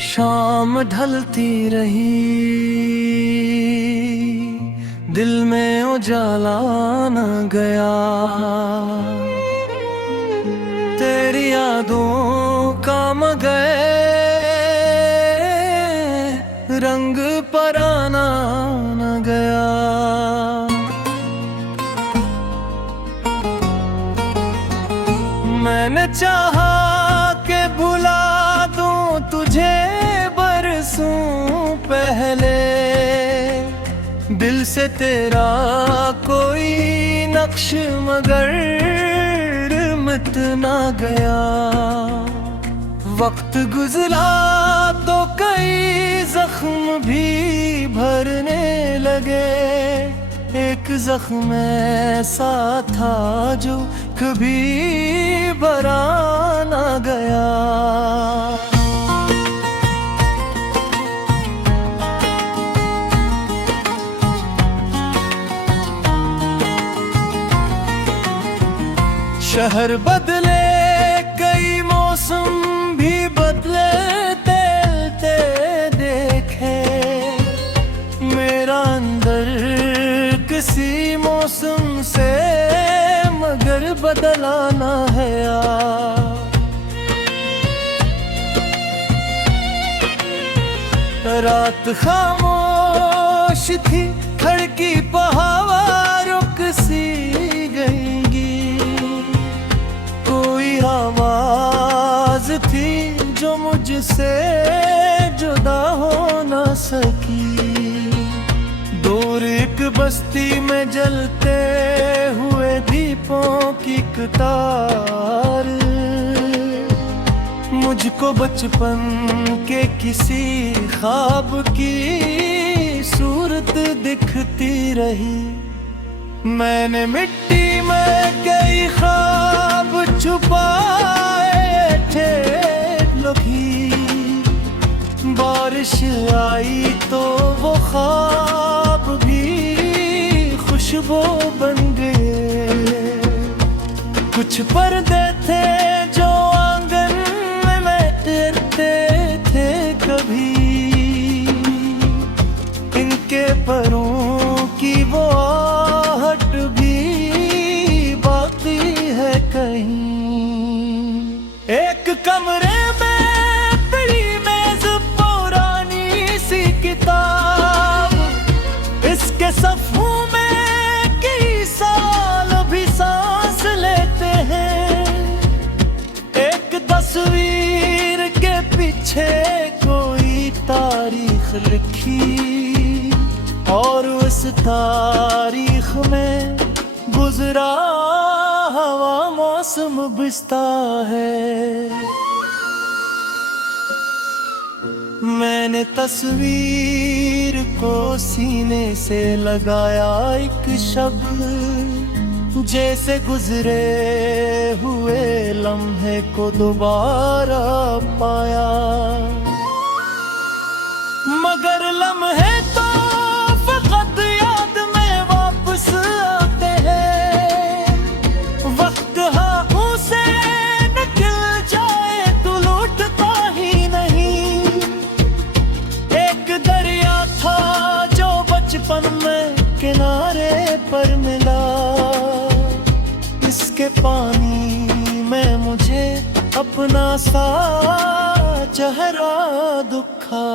शाम ढलती रही, दिल में उजाला न गया। तेरी यादों का मगर रंग पराना न गया। मैंने चाहा कि भुला दूं तुझे बरसों पहले, दिल से तेरा कोई नक्श मगर मिट ना गया। वक्त गुजरा तो कई जख्म भी भरने लगे, एक जख्म ऐसा था जो कभी भरा ना गया। शहर बदले कई मौसम भी बदले, तेलते देखे मेरा अंदर किसी मौसम से मगर बदला ना है यार। रात खामोश थी, खड़की हवा रुक सी गईगी। कोई आवाज थी जो मुझसे जुदा हो न सकी। दूर एक बस्ती में जलते हुए दीपों की कतार मुझको बचपन के किसी ख्वाब की सूरत दिखती रही। मैंने मिट्टी में कई ख्वाब छुपाए थे लुकी। बारिश आई तो वो ख्वाब भी खुशबू बन गए। कुछ पर्दे थे जो आंगन में टेरते थे कभी, इनके परों की वो आहट भी बाकी है कहीं। एक कमरे में पड़ी मेज पुरानी सी किताब, इसके सफ़ों में कई साल भी सांस लेते हैं। एक तस्वीर के पीछे कोई तारीख लिखी और उस तारीख में गुजरा हवा मौसम बिस्ता है। मैंने तस्वीर को सीने से लगाया एक शब्द, जैसे गुजरे हुए लम्हे को दोबारा पाया। मगर लम्हे तो फकत याद में वापस आते हैं। वक्त हाथों से निकल जाए तो लौटता ही नहीं। एक दरिया था जो बचपन में किनारे पर मिला, इसके पानी में मुझे अपना सा चेहरा दुखा।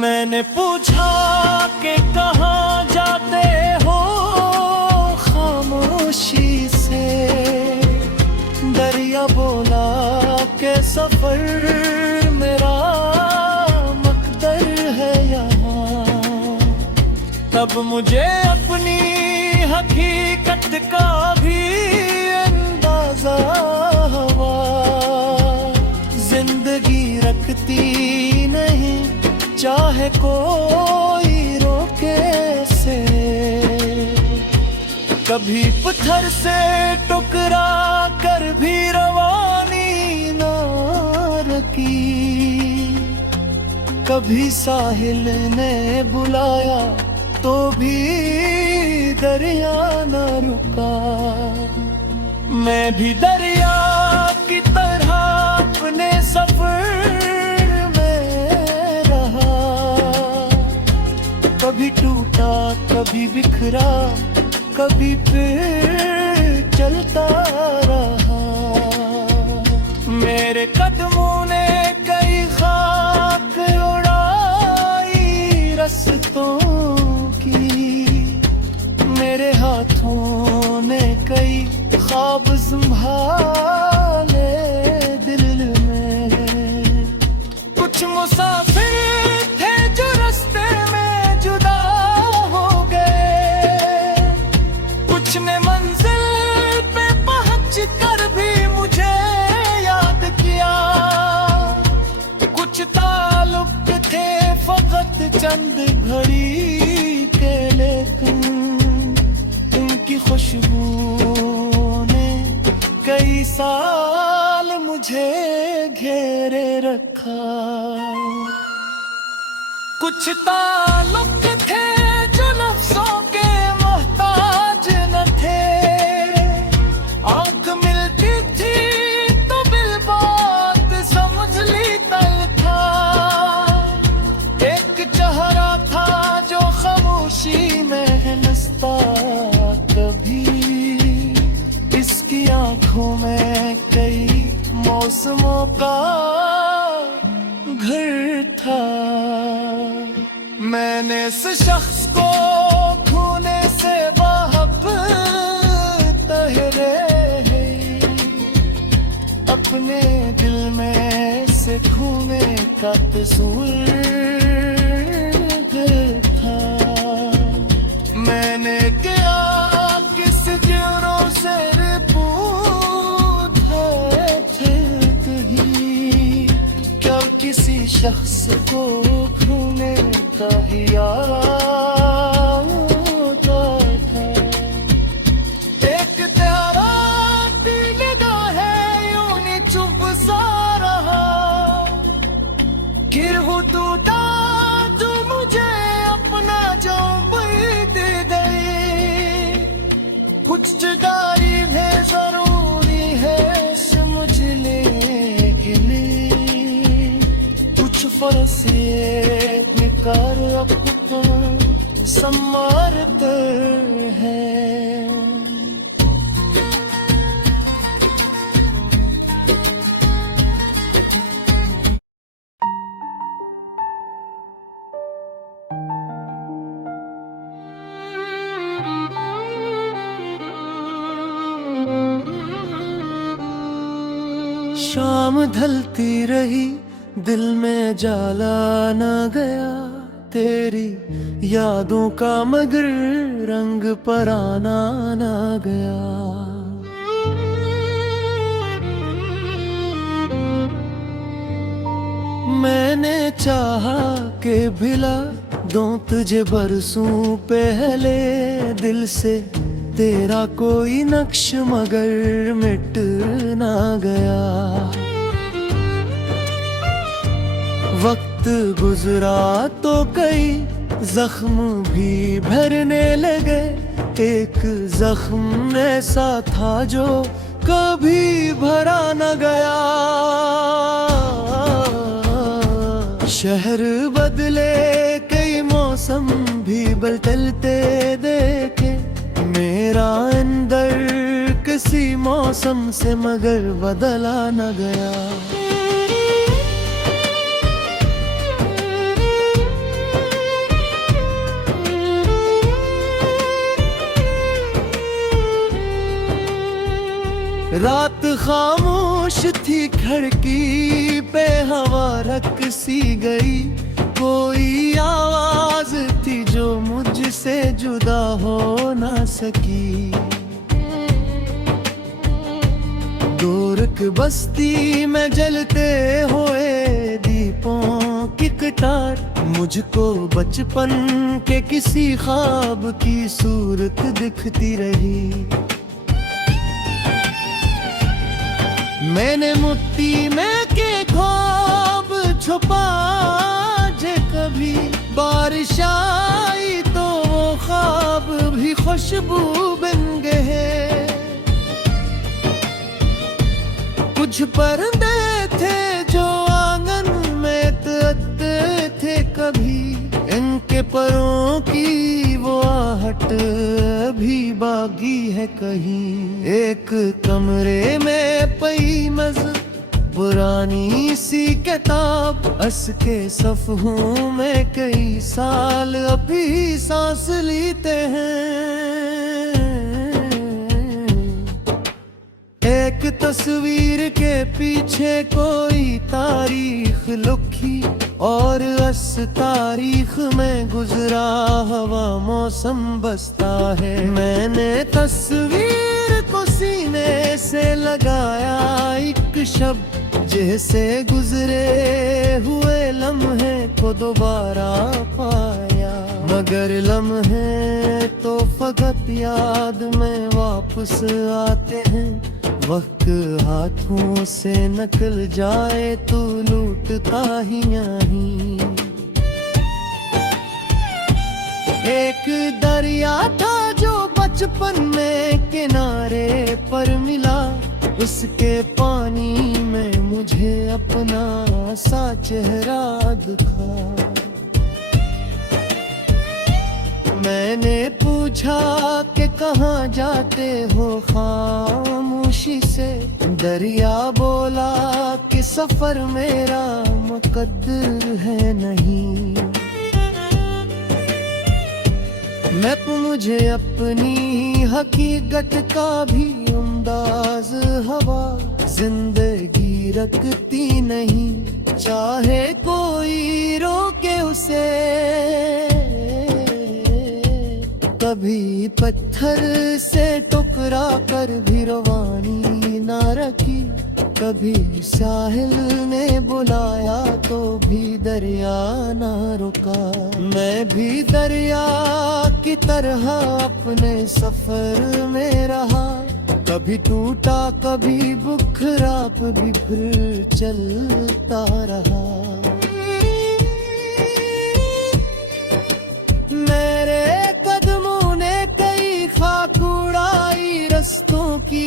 मैंने पूछा कि कहाँ जाते हो खामोशी से। दरिया बोला कि सफर मेरा मकदर है यहाँ। तब मुझे अपनी हकीकत का भी अंदाजा हुआ। जिंदगी रखती नहीं चाहे कोई रोके से। कभी पत्थर से टकरा कर भी रवानी न रखी। कभी साहिल ने बुलाया तो भी दरिया न रुका। मैं भी दरिया की तरह अपने सफर कभी फिर चलता रहा। मेरे कदमों ने कई खाक उड़ाई रस्तों की, मेरे हाथों ने कई ख्वाब संभाले दिल में। कुछ मुसाफिर थे जो रास्ते में जुदा हो गए, कुछ ने मंजिल पे पहुंच कर भी मुझे याद किया। कुछ ताल्लुक थे फकत चंद घड़ी के, लेकिन उनकी खुशबू ने कई साल मुझे घेरे रखा। कुछ ताल्लुक थे जो लफ्जों के मोहताज न थे, आंख मिलती थी तो बिल बात समझ ली तल था। एक चेहरा था जो खामोशी में हंसता कभी, इसकी आंखों में कई मौसमों का घर था। मैंने इस शख्स को खूने से वाहब तहरे अपने दिल में से खूने का तस्वीर था। मैंने क्या किस जोरों से पूछा कहीं, क्या किसी शख्स को खूने का ही याद था। एक तेरा दिल है यूं ही चुप सा रहा, फिर हो तू जो मुझे अपना जो दे गई। कुछ जुदाई है जरूरी है समझने के लिए, कुछ फरसे निकार अपना समारते हैं। शाम ढलती रही दिल में जाला न गया, तेरी यादों का मगर रंग पराना न गया। मैंने चाहा के भिला दूं तुझे बरसों पहले दिल से, तेरा कोई नक्श मगर मिट ना गया। वक्त गुजरा तो कई जख्म भी भरने लगे, एक जख्म ऐसा था जो कभी भरा न गया। शहर बदले कई मौसम भी बदलते देखे, मेरा अंदर किसी मौसम से मगर बदला न गया। रात खामोश थी खिड़की पे हवा रख सी गई, कोई आवाज थी जो मुझसे जुदा हो ना सकी। दूर की बस्ती में जलते हुए दीपों की कतार, मुझको बचपन के किसी ख्वाब की सूरत दिखती रही। मैंने मुट्ठी में के ख्वाब छुपा जे, कभी बारिश आई तो वो ख्वाब भी खुशबू बन गए। कुछ परंदे थे जो आंगन में तैरते थे कभी, इनके परों की वो आहट भी बागी है कहीं। एक कमरे में पई नज़र पुरानी सी किताब, हंस के सफ़हों में कई साल अभी सांस लेते हैं। एक तस्वीर के पीछे कोई तारीख लिखी, और इस तारीख में गुजरा हवा मौसम बसता है। मैंने तस्वीर को सीने से लगाया एक शब्द, जैसे गुजरे हुए लम्हे को दोबारा पाया। मगर लम्हे तो फकत याद में वापस आते हैं। वक्त हाथों से निकल जाए तो लूटता ही नहीं। एक दरिया था जो बचपन में किनारे पर मिला, उसके पानी में मुझे अपना सा चेहरा दिखा। मैंने पूछा कि कहाँ जाते हो खामोशी से। दरिया बोला कि सफर मेरा मुकद्दर है नहीं। मैप मुझे अपनी हकीकत का भी अंदाज हवा जिंदगी रखती नहीं, चाहे कोई रोके उसे। कभी पत्थर से टकरा कर भी रवानी ना रखी, कभी साहिल ने बुलाया तो भी दरिया ना रुका। मैं भी दरिया की तरह अपने सफर में रहा, कभी टूटा कभी बुखरा, कभी फिर चलता रहा। मेरे कदमों ने कई खाक उड़ाई रस्तों की,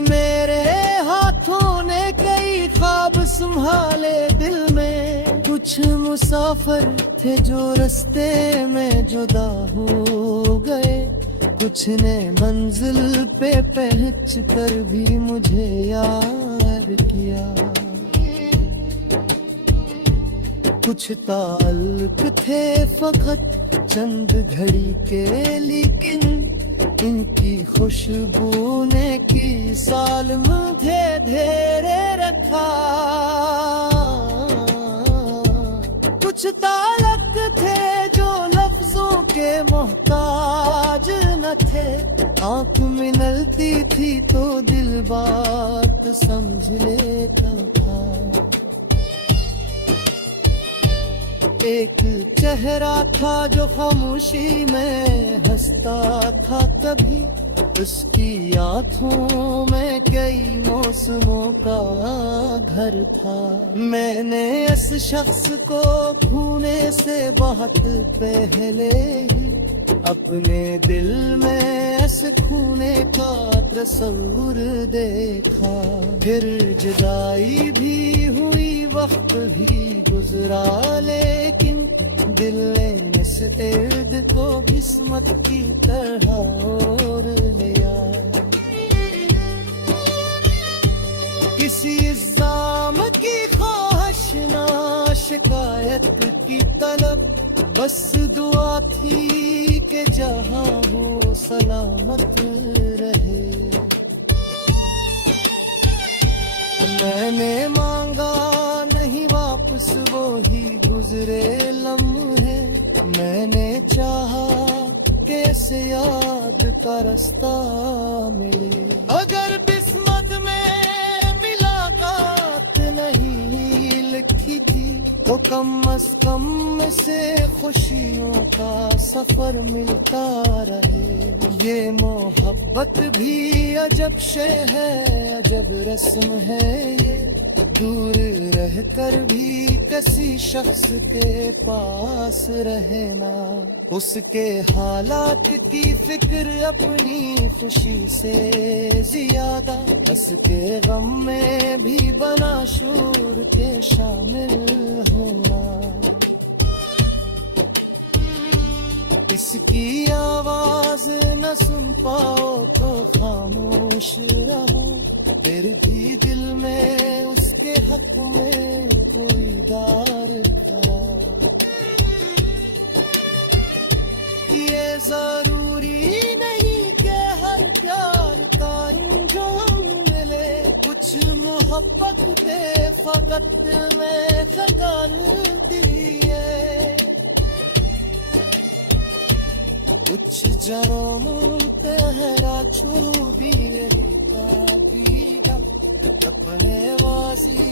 मेरे हाथों ने कई ख्वाब संभाले दिल में। कुछ मुसाफिर थे जो रास्ते में जुदा हो गए, कुछ ने मंजिल पे पहुंच कर भी मुझे याद किया। कुछ ताल्लुक थे फकत चंद घड़ी के, लेकिन इनकी खुशबू ने की साल मुझे धेरे रखा। कुछ ताल्लुक थे जो लफ्जों के मोहताज न थे, आंख मिलती थी तो दिल बात समझ लेता था। एक चेहरा था जो खामोशी में हंसता था कभी, उसकी आंखों में कई मौसमों का घर था। मैंने इस शख्स को खोने से बहुत पहले ही अपने दिल में इस खूने का तस्वुर देखा। फिर जुदाई भी हुई, वक्त भी गुजरा, लेकिन दिल ने इस इर्द को किस्मत की तरह और लिया। किसी इल्जाम की ख्वाहिश ना शिकायत की तलब, बस दुआ थी कि जहां वो सलामत रहे। मैंने मांगा नहीं वापस वो ही गुजरे लम्हे, मैंने चाहा कि इसे याद का रास्ता मिले। अगर किस्मत में मुलाकात नहीं लिखी थी तो कम से खुशियों का सफर मिलता रहे। ये मोहब्बत भी अजब शे है, अजब रस्म है ये, दूर रहकर भी किसी शख्स के पास रहना। उसके हालात की फिक्र अपनी खुशी से ज्यादा, उसके गम में भी बना शूर के शामिल होना। किसकी आवाज न सुन पाओ तो खामोश रहो, फिर भी दिल में उसके हक में कोई दार खड़ा। ये जरूरी नहीं कि हर प्यार का अंजाम मिले, कुछ मोहब्बत बेफकत में खतर दी है। कुछ जन्म तेरा छू भी अपने वाजी।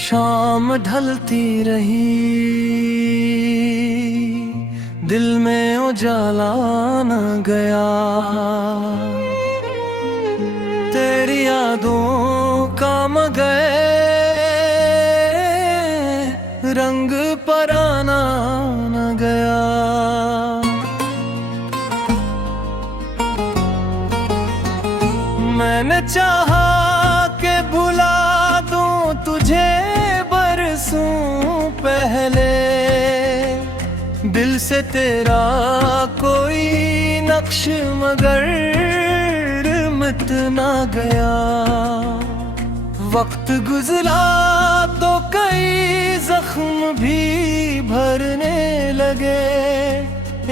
शाम ढलती रही, दिल में उजाला न गया, तेरी यादों का मगए रंग पराना न गया। मैंने चाहा कि भुला दूं तुझे बरसों पहले, दिल से तेरा कोई नक्श मगर मिट ना गया। वक्त गुजरा तो कई जख्म भी भरने लगे,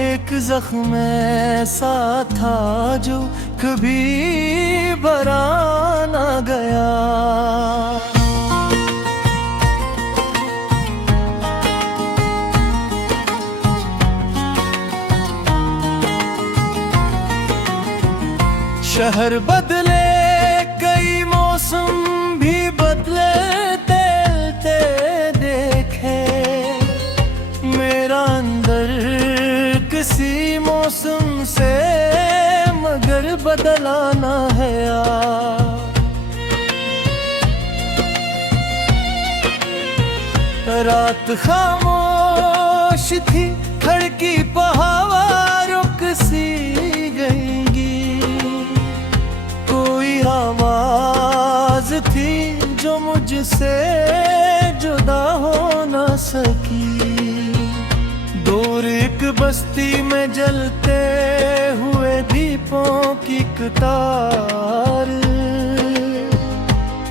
एक जख्म ऐसा था जो कभी भरा ना गया। शहर बदले कई मौसम भी बदले ते देखे, मेरा अंदर किसी मौसम से मगर बदला ना है यार। रात खामोश थी, खड़की पे हवा रुक सी गई, कोई आवाज थी जो मुझसे जुदा हो न सकी। दूर एक बस्ती में जलते हुए दीपों की कतार,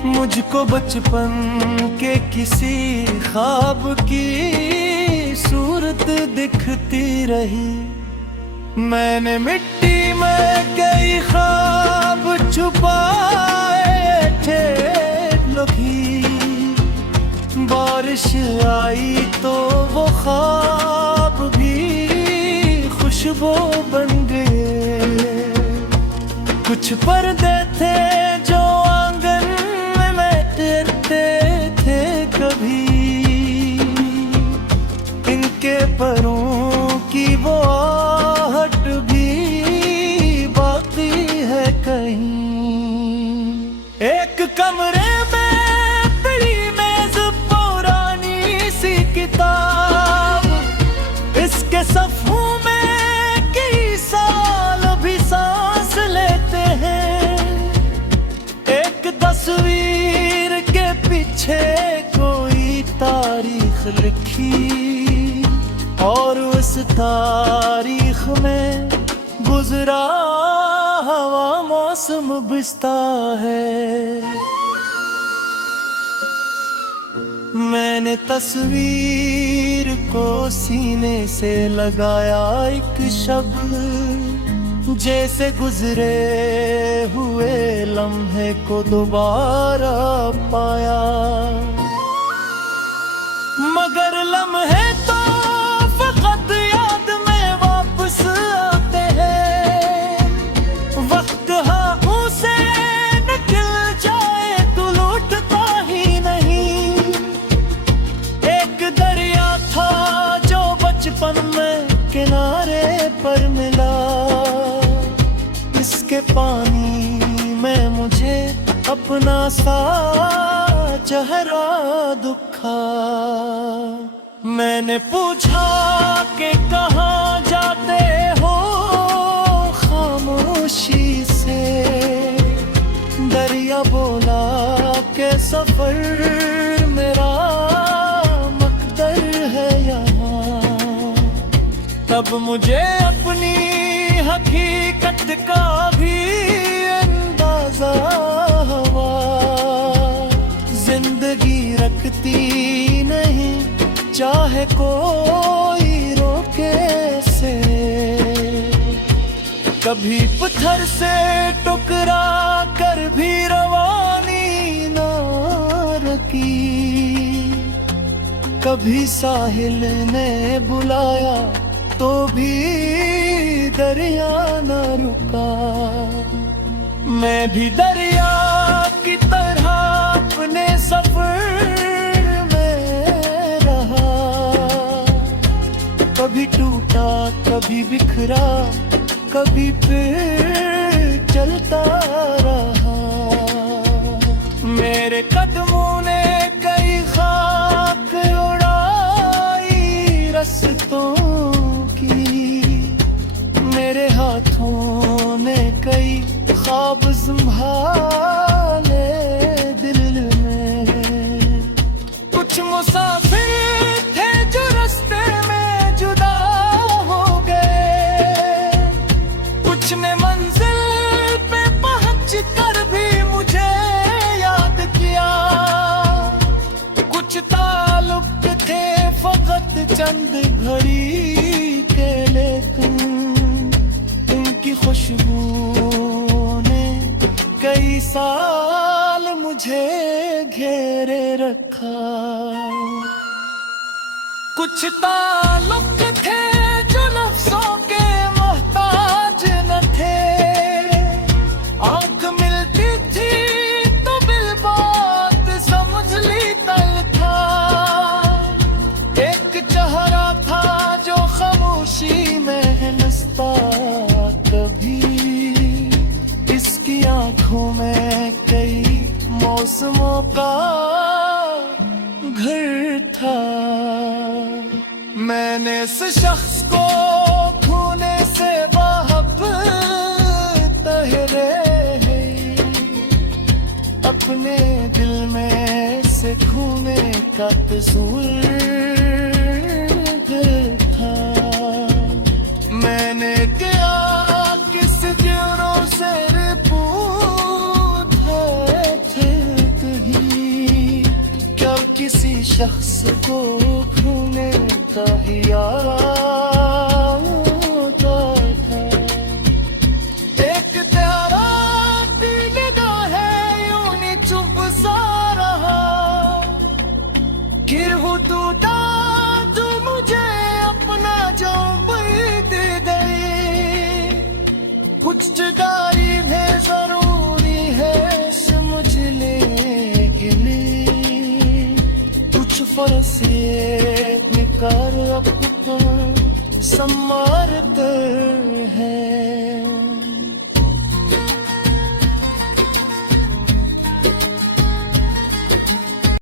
मुझको बचपन के किसी ख्वाब की सूरत दिखती रही। मैंने मिट्टी में कई ख्वाब छुपाए थे लुकी, बारिश आई तो वो ख्वाब भी खुशबू बन गए। कुछ पर्दे थे जो आंगन में बैठते थे कभी, इनके परों की वो आहट भी बाकी है कहीं। एक कमरे में पड़ी मेज पुरानी सी किताब, इसके सफ़ों में कई साल भी सांस लेते हैं। एक तस्वीर के पीछे कोई तारीख लिखी, और उस तारीख में गुजरा हवा मौसम बिस्ता है। मैंने तस्वीर को सीने से लगाया एक शब्द, जैसे गुजरे हुए लम्हे को दोबारा पाया। मगर लम्हे तो फकत याद में वापस आते हैं, वक्त हाथों से निकल जाए तो लौटता ही नहीं। एक दरिया था जो बचपन में किनारे पर मिला, इसके पानी में मुझे अपना सा चेहरा दुखा। मैंने पूछा कि कहाँ जाते हो खामोशी से, दरिया बोला के सफर मेरा मकदर है यहाँ। तब मुझे अपनी हकीकत का भी अंदाजा हुआ, जिंदगी रखती नहीं चाहे कोई रोके से। कभी पत्थर से टकरा कर भी रवानी ना रखी, कभी साहिल ने बुलाया तो भी दरिया न रुका। मैं भी दरिया की तरह अपने सफर में रहा, कभी टूटा कभी बिखरा, कभी फिर चलता रहा। मेरे कदमों ने कई खाक उड़ाई रस्तों की, मेरे हाथों ने कई ख्वाब संभाले दिल में। कुछ मुसाफिर थे जो रास्ते में जुदा हो गए, कुछ ने मंजिल पे पहुंच कर भी मुझे याद किया। कुछ ताल्लुक थे फकत चंद घड़ी के, लेकिन उनकी खुशबू ने कई साल मुझे घेरे रखा। कुछ ताल्लुक थे जो लफ्जों के मोहताज न थे, आंख मिलती थी तो बिल बात समझ ली तल था। एक चेहरा था जो खामोशी में हंसता कभी, इसकी आंखों में कई मौसमों का घर था। मैंने इस शख्स को खोने से बाहब तहरे अपने दिल में से खूने का तस्वीर था। मैंने क्या किस गिरों से पूछा थे कहीं, क्या किसी शख्स को भूलने का ही इरादा था। एक प्यारा निगाह है यूं ही चुप सा रहा, फिर वो टूटा जो मुझे अपना जो बीत गई। कुछ जुदाई है जरूरी है समझ ले कुछ फरसे निकार अपना समारत है।